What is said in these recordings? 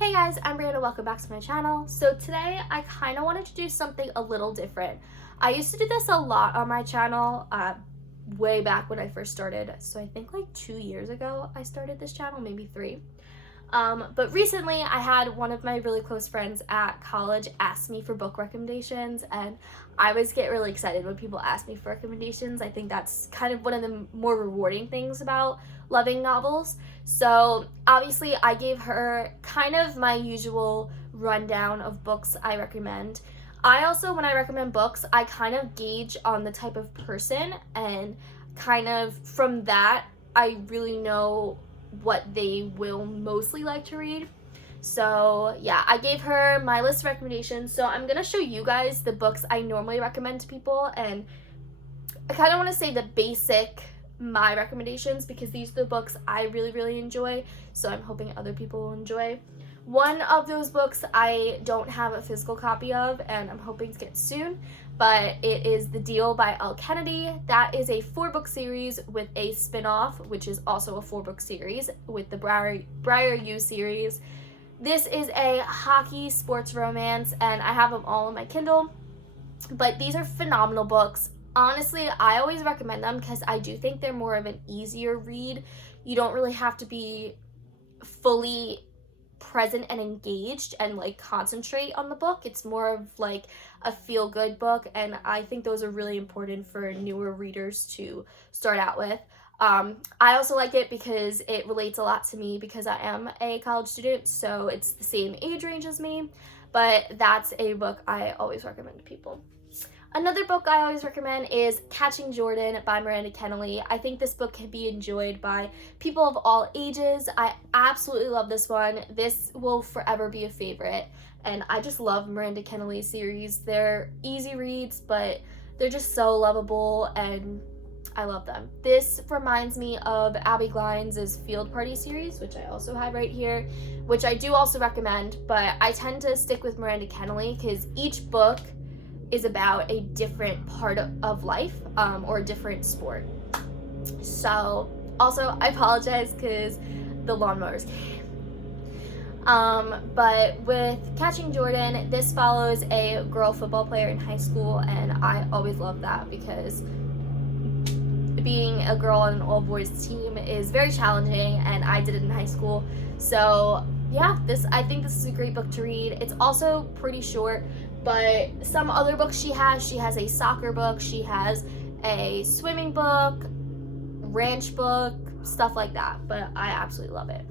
Hey guys, I'm Brianna, welcome back to my channel. So today I kind of wanted to do something a little different. I used to do this a lot on my channel way back when I first started. So I think like 2 years ago I started this channel, maybe 3. But recently I had one of my really close friends at college ask me for book recommendations, and I always get really excited when people ask me for recommendations. I think that's kind of one of the more rewarding things about loving novels. So obviously I gave her kind of my usual rundown of books I recommend. I also, when I recommend books, I kind of gauge on the type of person, and kind of from that I really know what they will mostly like to read. So yeah, I gave her my list of recommendations. So I'm gonna show you guys the books I normally recommend to people, and I kind of want to say the basic my recommendations because these are the books I really enjoy, so I'm hoping other people will enjoy. One of those books I don't have a physical copy of, and I'm hoping to get soon, but it is The Deal by Elle Kennedy. That is a 4-book series with a spin-off, which is also a 4-book series with the Briar U series. This is a hockey sports romance, and I have them all on my Kindle, but these are phenomenal books. Honestly, I always recommend them because I do think they're more of an easier read. You don't really have to be fully present and engaged and like concentrate on the book. It's more of like a feel-good book, and I think those are really important for newer readers to start out with. I also like it because it relates a lot to me because I am a college student, so it's the same age range as me, but that's a book I always recommend to people. Another book I always recommend is Catching Jordan by Miranda Kennelly. I think this book can be enjoyed by people of all ages. I absolutely love this one. This will forever be a favorite, and I just love Miranda Kennelly's series. They're easy reads, but they're just so lovable, and I love them. This reminds me of Abby Glines' Field Party series, which I also have right here, which I do also recommend, but I tend to stick with Miranda Kennelly because each book is about a different part of life or a different sport. So also I apologize because the lawnmowers came. But with Catching Jordan, this follows a girl football player in high school, and I always love that because being a girl on an all-boys team is very challenging, and I did it in high school. So yeah, I think this is a great book to read. It's also pretty short, but some other books she has a soccer book, she has a swimming book, ranch book, stuff like that, but I absolutely love it.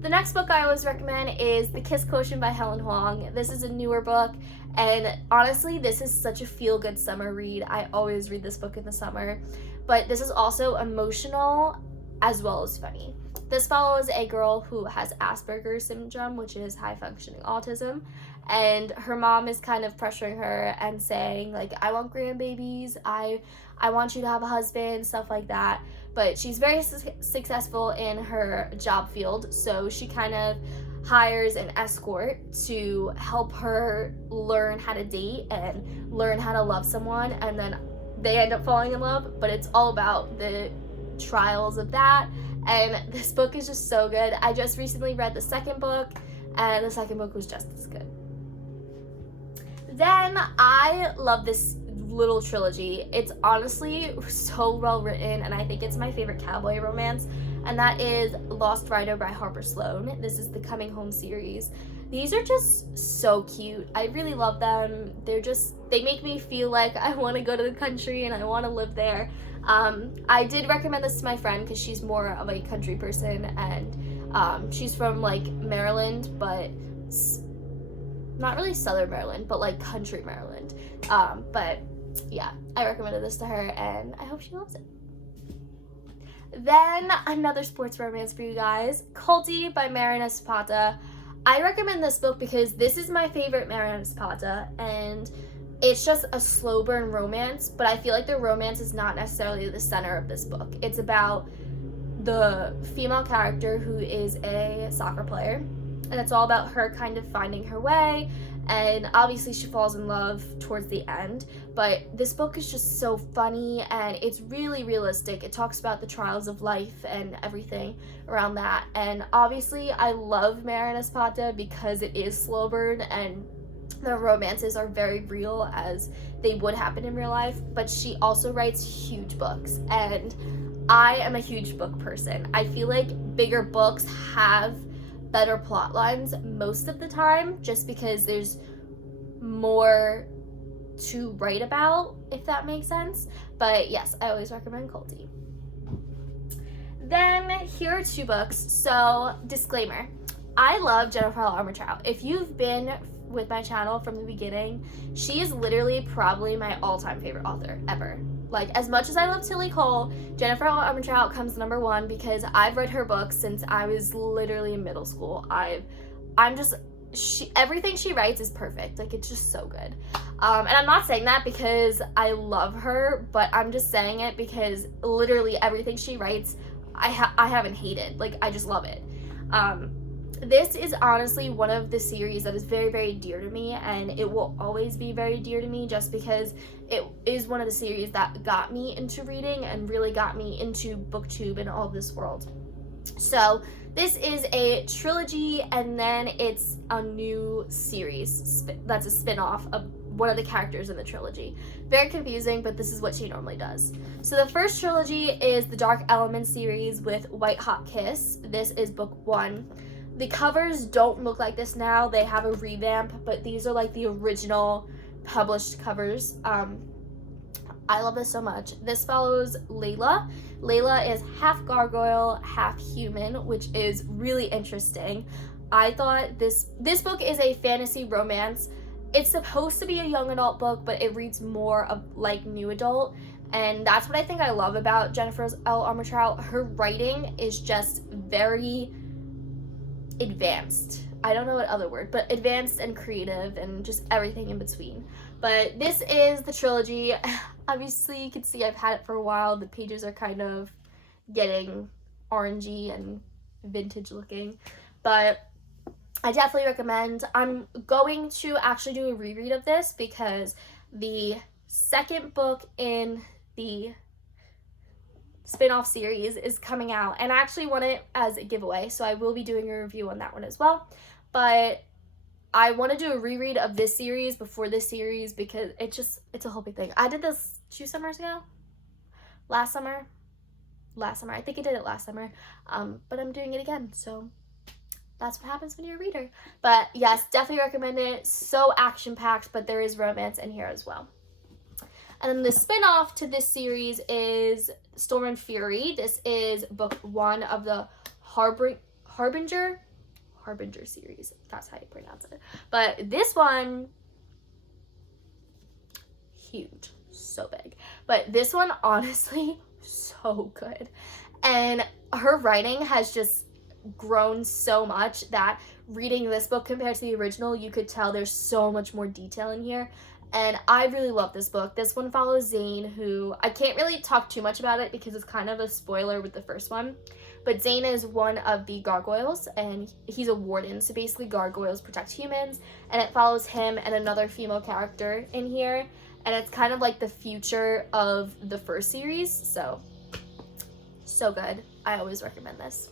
The next book I always recommend is The Kiss Quotient by Helen Hoang. This is a newer book, and honestly, this is such a feel-good summer read. I always read this book in the summer, but this is also emotional as well as funny. This follows a girl who has Asperger's syndrome, which is high-functioning autism, and her mom is kind of pressuring her and saying, like, I want grandbabies, I want you to have a husband, stuff like that. But she's very successful in her job field, so she kind of hires an escort to help her learn how to date and learn how to love someone, and then they end up falling in love, but it's all about the trials of that. And this book is just so good. I just recently read the second book, and the second book was just as good. Then I love this little trilogy. It's honestly so well written, and I think it's my favorite cowboy romance, and that is Lost Rider by Harper Sloan. This is the Coming Home series. These are just so cute. I really love them. They make me feel like I want to go to the country and I want to live there. I did recommend this to my friend because she's more of a country person, and she's from like Maryland, but not really Southern Maryland, but like country Maryland. But yeah, I recommended this to her, and I hope she loves it. Then another sports romance for you guys, Culty by Marina Zapata. I recommend this book because this is my favorite Marina Zapata, and it's just a slow burn romance, but I feel like the romance is not necessarily the center of this book. It's about the female character who is a soccer player, and it's all about her kind of finding her way, and obviously she falls in love towards the end. But this book is just so funny, and it's really realistic. It talks about the trials of life and everything around that, and obviously I love Mare and Espada because it is slow burn, and the romances are very real as they would happen in real life. But she also writes huge books, and I am a huge book person. I feel like bigger books have better plot lines most of the time, just because there's more to write about, if that makes sense. But yes, I always recommend Culty. Then here are 2 books. So, disclaimer, I love Jennifer L. Armentrout. If you've been with my channel from the beginning, she is literally probably my all-time favorite author ever. Like, as much as I love Tillie Cole, Jennifer L. Armentrout comes number 1 because I've read her books since I was literally in middle school. Everything she writes is perfect. Like, it's just so good. And I'm not saying that because I love her, but I'm just saying it because literally everything she writes, I haven't hated. Like, I just love it. This is honestly one of the series that is very, very dear to me, and it will always be very dear to me just because it is one of the series that got me into reading and really got me into BookTube and all of this world. So this is a trilogy, and then it's a new series that's a spin-off of one of the characters in the trilogy. Very confusing, but this is what she normally does. So the first trilogy is the Dark Elements series with White Hot Kiss. This is book 1. The covers don't look like this now. They have a revamp, but these are like the original published covers. I love this so much. This follows Layla. Layla is half gargoyle, half human, which is really interesting. I thought this book is a fantasy romance. It's supposed to be a young adult book, but it reads more of like new adult. And that's what I think I love about Jennifer L. Armentrout. Her writing is just very advanced. I don't know what other word, but advanced and creative and just everything in between. But this is the trilogy. Obviously, you can see I've had it for a while. The pages are kind of getting orangey and vintage looking, but I definitely recommend. I'm going to actually do a reread of this because the second book in the spin-off series is coming out, and I actually won it as a giveaway, so I will be doing a review on that one as well. But I want to do a reread of this series before this series because it's a whole big thing. I did this 2 summers ago, last summer, I think I did it last summer, but I'm doing it again, so that's what happens when you're a reader. But yes, definitely recommend it. So action-packed, but there is romance in here as well. And then the spin-off to this series is Storm and Fury. This is book 1 of the Harbinger series. That's how you pronounce it. But this one, huge, so big. But this one, honestly, so good. And her writing has just grown so much that reading this book compared to the original, you could tell there's so much more detail in here. And I really love this book. This one follows Zane, who I can't really talk too much about it because it's kind of a spoiler with the first one. But Zane is one of the gargoyles, and he's a warden. So basically gargoyles protect humans, and it follows him and another female character in here. And it's kind of like the future of the first series. So good. I always recommend this.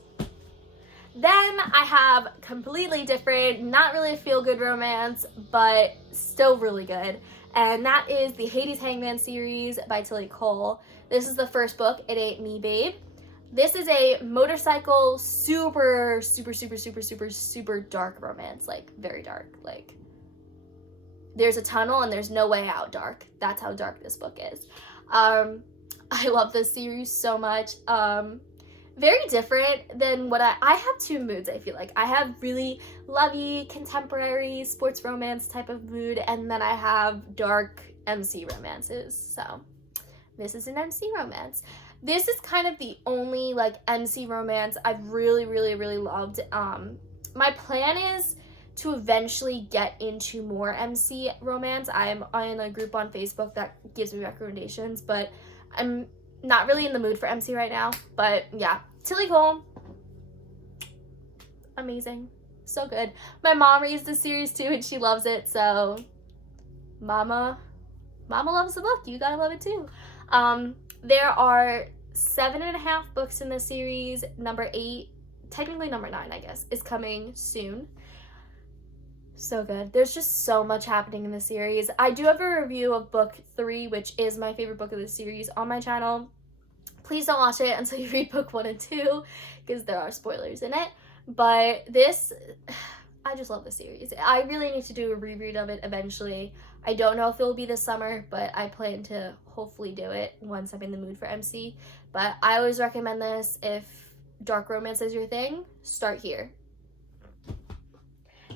Then I have completely different, not really a feel-good romance, but still really good. And that is the Hades Hangman series by Tillie Cole. This is the first book, It Ain't Me, Babe. This is a motorcycle, super dark romance. Like, very dark. Like, there's a tunnel and there's no way out dark. That's how dark this book is. I love this series so much. Very different than what I have 2 moods, I feel like. I have really lovey, contemporary, sports romance type of mood, and then I have dark MC romances. So this is an MC romance. This is kind of the only like MC romance I've really loved. My plan is to eventually get into more MC romance. I'm in a group on Facebook that gives me recommendations, but I'm not really in the mood for MC right now. But yeah, Tillie Cole, amazing. So good. My mom reads the series too, and she loves it. So, Mama loves the book. You gotta love it too. There are 7.5 books in the series. Number 8, technically number 9, I guess, is coming soon. So good. There's just so much happening in the series. I do have a review of book 3, which is my favorite book of the series, on my channel. Please don't watch it until you read book 1 and 2, because there are spoilers in it. But this, I just love the series. I really need to do a reread of it eventually. I don't know if it will be this summer, but I plan to hopefully do it once I'm in the mood for MC. But I always recommend this. If dark romance is your thing, start here.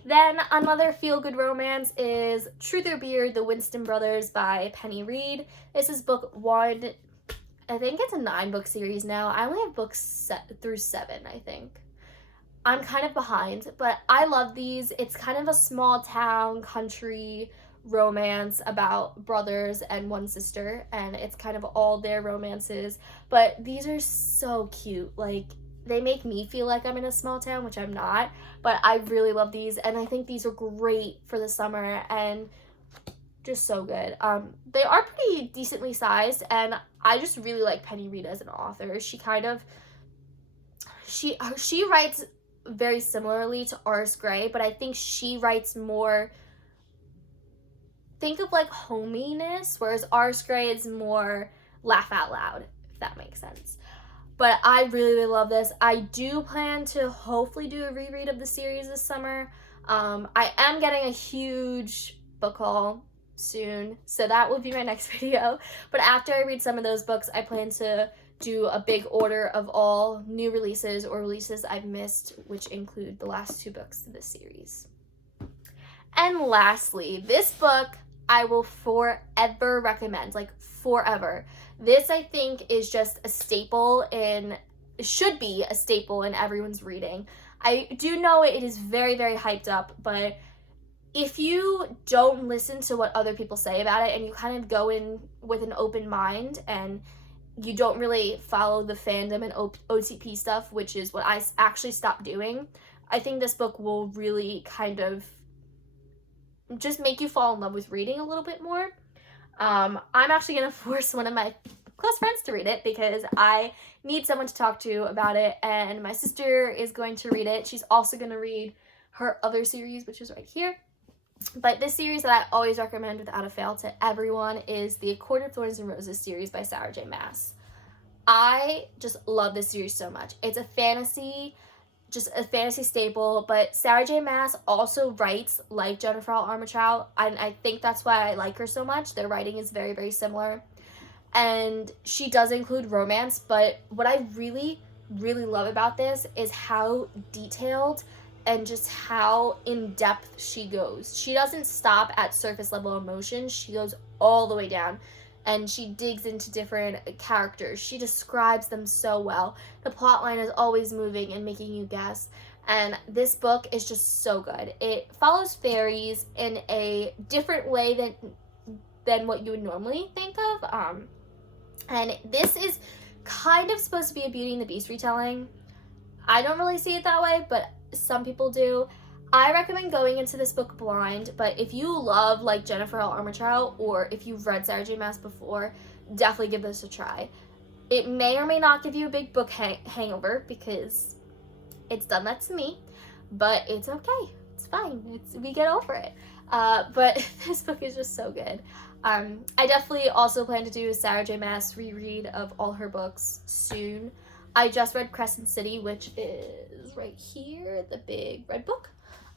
Then another feel-good romance is Truth or Beard, The Winston Brothers by Penny Reed. This is book 1. I think it's a 9-book series now. I only have books through 7, I think. I'm kind of behind, but I love these. It's kind of a small town, country romance about brothers and one sister, and it's kind of all their romances. But these are so cute. Like, they make me feel like I'm in a small town, which I'm not, but I really love these, and I think these are great for the summer and just so good. They are pretty decently sized, and I just really like Penny Reed as an author. She writes very similarly to Iris Gray, but I think she writes more, think of like hominess, whereas Iris Gray is more laugh out loud, if that makes sense. But I really, really love this. I do plan to hopefully do a reread of the series this summer. I am getting a huge book haul soon, so that will be my next video. But after I read some of those books, I plan to do a big order of all new releases or releases I've missed, which include the last 2 books to this series. And lastly, this book I will forever recommend, like forever. This, I think, is just a staple should be a staple in everyone's reading. I do know it is very, very hyped up, but if you don't listen to what other people say about it and you kind of go in with an open mind and you don't really follow the fandom and OTP stuff, which is what I actually stopped doing, I think this book will really kind of just make you fall in love with reading a little bit more. I'm actually going to force one of my close friends to read it because I need someone to talk to about it, and my sister is going to read it. She's also going to read her other series, which is right here. But this series that I always recommend without a fail to everyone is the A Court of Thorns and Roses series by Sarah J. Maas. I just love this series so much. It's a fantasy, just a fantasy staple, but Sarah J. Maas also writes like Jennifer L. Armentrout, and I think that's why I like her so much. Their writing is very, very similar, and she does include romance, but what I really, really love about this is how detailed and just how in-depth she goes. She doesn't stop at surface level emotions. She goes all the way down, and she digs into different characters. She describes them so well. The plot line is always moving and making you guess, and this book is just so good. It follows fairies in a different way than what you would normally think of, and this is kind of supposed to be a Beauty and the Beast retelling. I don't really see it that way, but some people do. I recommend going into this book blind, but if you love like Jennifer L. Armentrout, or if you've read Sarah J. Maas before, definitely give this a try. It may or may not give you a big book hangover, because it's done that to me, but it's okay. It's fine. We get over it. But this book is just so good. I definitely also plan to do a Sarah J. Maas reread of all her books soon. I just read Crescent City, which is right here, the big red book.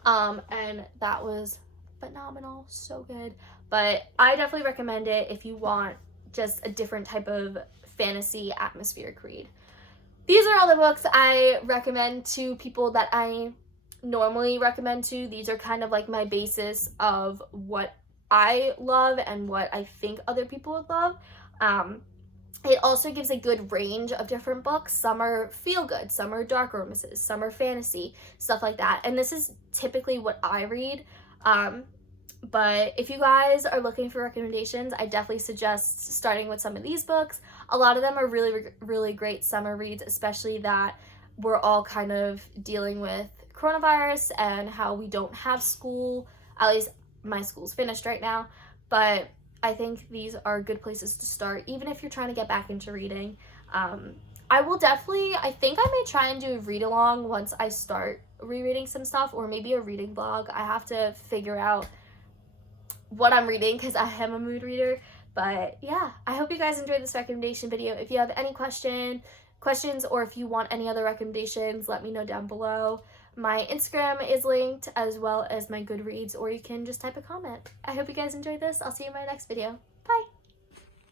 And that was phenomenal, so good. But I definitely recommend it if you want just a different type of fantasy atmospheric read. These are all the books I recommend to people that I normally recommend to. These are kind of like my basis of what I love and what I think other people would love. It also gives a good range of different books. Some are feel-good, some are dark romances, some are fantasy, stuff like that. And this is typically what I read. But if you guys are looking for recommendations, I definitely suggest starting with some of these books. A lot of them are really, really great summer reads, especially that we're all kind of dealing with coronavirus and how we don't have school. At least my school's finished right now, but I think these are good places to start, even if you're trying to get back into reading. I will definitely, I think I may try and do a read along once I start rereading some stuff, or maybe a reading vlog. I have to figure out what I'm reading because I am a mood reader. But yeah, I hope you guys enjoyed this recommendation video. If you have any questions or if you want any other recommendations, let me know down below. My Instagram is linked, as well as my Goodreads, or you can just type a comment. I hope you guys enjoyed this. I'll see you in my next video. Bye!